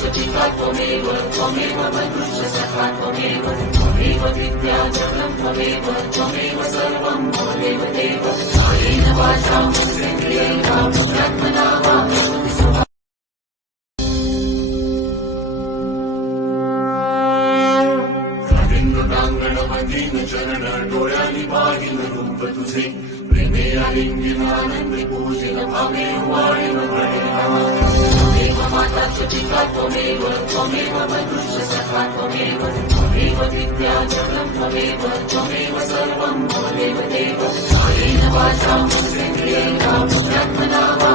च पिता त्वमेव त्वमेव मनुष्य सखा त्वमेव त्वमेव विद्या जगतं त्वमेव त्वमेव सर्वं त्वमेव देव कायेन वाचा मनसेन्द्रियेण बुद्ध्यात्मना वा गणपतीन चरण डोळ्यांनी पाहिल रूप तुझे प्रेमे आलिंगन आनंद पूजन भावे वाळीन त्वमेव माता च पिता त्वमेव त्वमेव मनुष्य सखा त्वमेव त्वमेव विद्या जगतं त्वमेव त्वमेव सर्वं त्वमेव देव कायेन वाचा मनसेन्द्रियेण बुद्ध्यात्मना वा